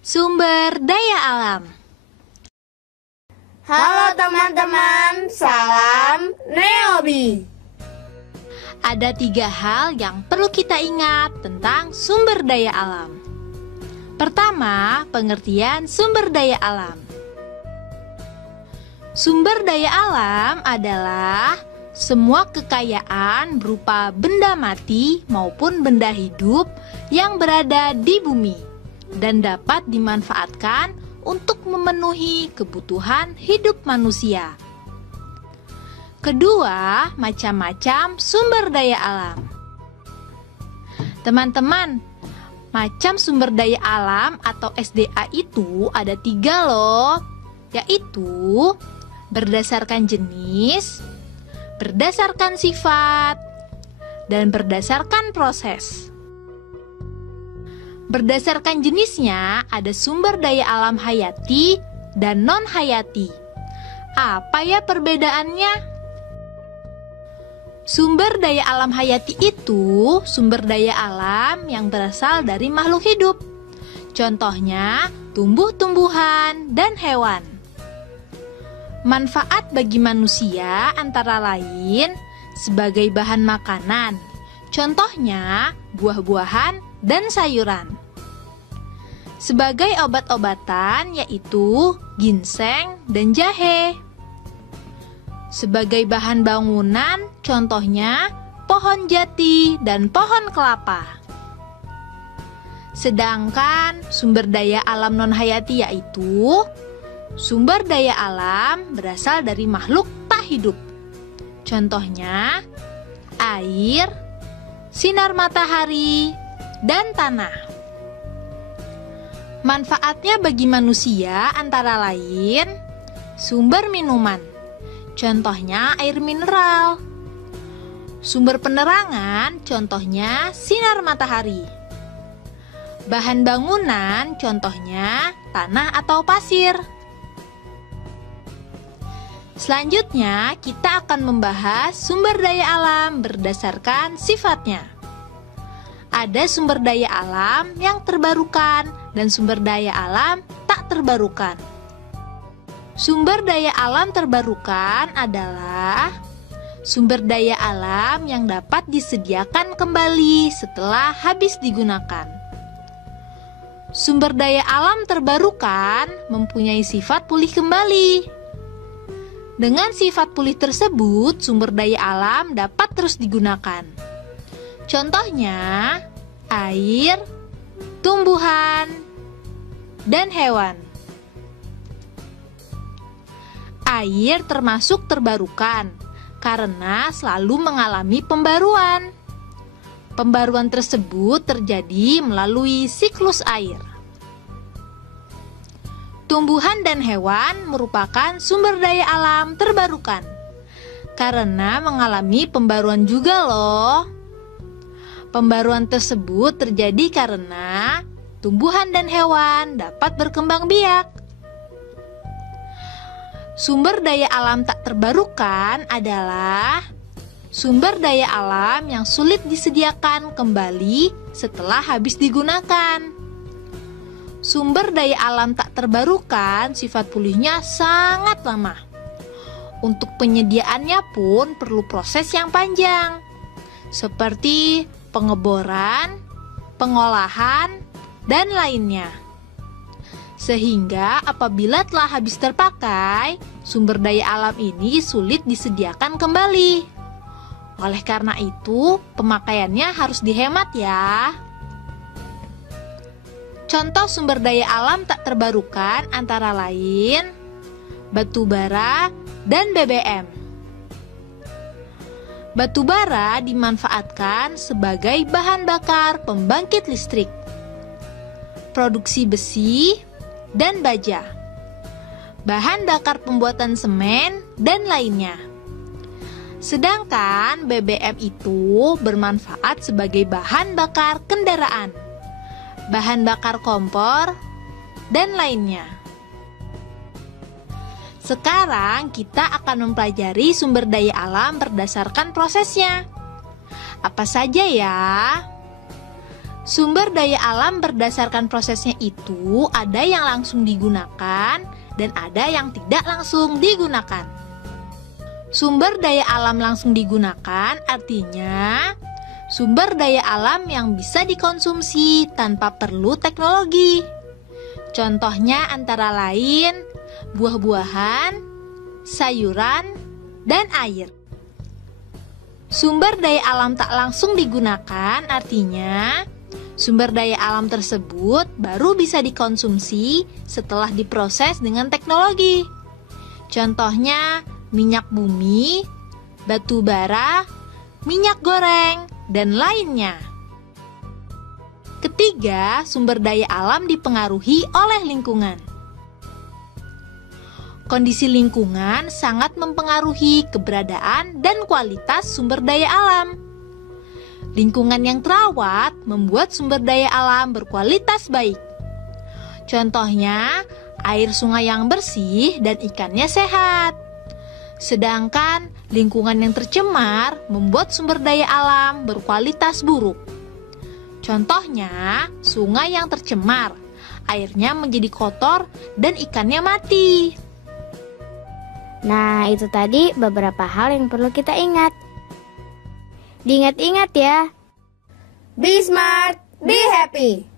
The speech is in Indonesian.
Sumber daya alam. Halo teman-teman, salam Neobi. Ada 3 hal yang perlu kita ingat tentang sumber daya alam. Pertama, pengertian sumber daya alam. Sumber daya alam adalah semua kekayaan berupa benda mati maupun benda hidup yang berada di bumi dan dapat dimanfaatkan untuk memenuhi kebutuhan hidup manusia. Kedua, macam-macam sumber daya alam. Teman-teman, macam sumber daya alam atau SDA itu ada 3 loh, yaitu berdasarkan jenis, berdasarkan sifat, dan berdasarkan proses. Berdasarkan jenisnya ada sumber daya alam hayati dan non-hayati. Apa ya perbedaannya? Sumber daya alam hayati itu sumber daya alam yang berasal dari makhluk hidup. Contohnya tumbuh-tumbuhan dan hewan. Manfaat bagi manusia antara lain sebagai bahan makanan, contohnya buah-buahan dan sayuran. Sebagai obat-obatan yaitu ginseng dan jahe. Sebagai bahan bangunan, contohnya pohon jati dan pohon kelapa. Sedangkan sumber daya alam non-hayati yaitu sumber daya alam berasal dari makhluk tak hidup. Contohnya, air, sinar matahari, dan tanah. Manfaatnya bagi manusia antara lain sumber minuman. Contohnya air mineral. Sumber penerangan, contohnya sinar matahari. Bahan bangunan, contohnya tanah atau pasir. Selanjutnya, kita akan membahas sumber daya alam berdasarkan sifatnya. Ada sumber daya alam yang terbarukan dan sumber daya alam tak terbarukan. Sumber daya alam terbarukan adalah sumber daya alam yang dapat disediakan kembali setelah habis digunakan. Sumber daya alam terbarukan mempunyai sifat pulih kembali. Dengan sifat pulih tersebut, sumber daya alam dapat terus digunakan. Contohnya, air, tumbuhan, dan hewan. Air termasuk terbarukan karena selalu mengalami pembaruan. Pembaruan tersebut terjadi melalui siklus air. Tumbuhan dan hewan merupakan sumber daya alam terbarukan karena mengalami pembaruan juga loh. Pembaruan tersebut terjadi karena tumbuhan dan hewan dapat berkembang biak. Sumber daya alam tak terbarukan adalah sumber daya alam yang sulit disediakan kembali setelah habis digunakan. Sumber daya alam tak terbarukan sifat pulihnya sangat lama. Untuk penyediaannya pun perlu proses yang panjang, seperti pengeboran, pengolahan, dan lainnya. Sehingga apabila telah habis terpakai, sumber daya alam ini sulit disediakan kembali. Oleh karena itu, pemakaiannya harus dihemat ya. Contoh sumber daya alam tak terbarukan antara lain batu bara dan BBM. Batu bara dimanfaatkan sebagai bahan bakar pembangkit listrik, produksi besi, dan baja, bahan bakar pembuatan semen, dan lainnya. Sedangkan BBM itu bermanfaat sebagai bahan bakar kendaraan, bahan bakar kompor, dan lainnya. Sekarang kita akan mempelajari sumber daya alam berdasarkan prosesnya. Apa saja ya? Sumber daya alam berdasarkan prosesnya itu ada yang langsung digunakan dan ada yang tidak langsung digunakan. Sumber daya alam langsung digunakan artinya sumber daya alam yang bisa dikonsumsi tanpa perlu teknologi. Contohnya antara lain buah-buahan, sayuran, dan air. Sumber daya alam tak langsung digunakan artinya sumber daya alam tersebut baru bisa dikonsumsi setelah diproses dengan teknologi. Contohnya minyak bumi, batu bara, minyak goreng, dan lainnya. Ketiga, sumber daya alam dipengaruhi oleh lingkungan. Kondisi lingkungan sangat mempengaruhi keberadaan dan kualitas sumber daya alam. Lingkungan yang terawat membuat sumber daya alam berkualitas baik. Contohnya, air sungai yang bersih dan ikannya sehat. Sedangkan lingkungan yang tercemar membuat sumber daya alam berkualitas buruk. Contohnya, sungai yang tercemar, airnya menjadi kotor dan ikannya mati. Nah, itu tadi beberapa hal yang perlu kita ingat. Diingat-ingat ya. Be smart, be happy.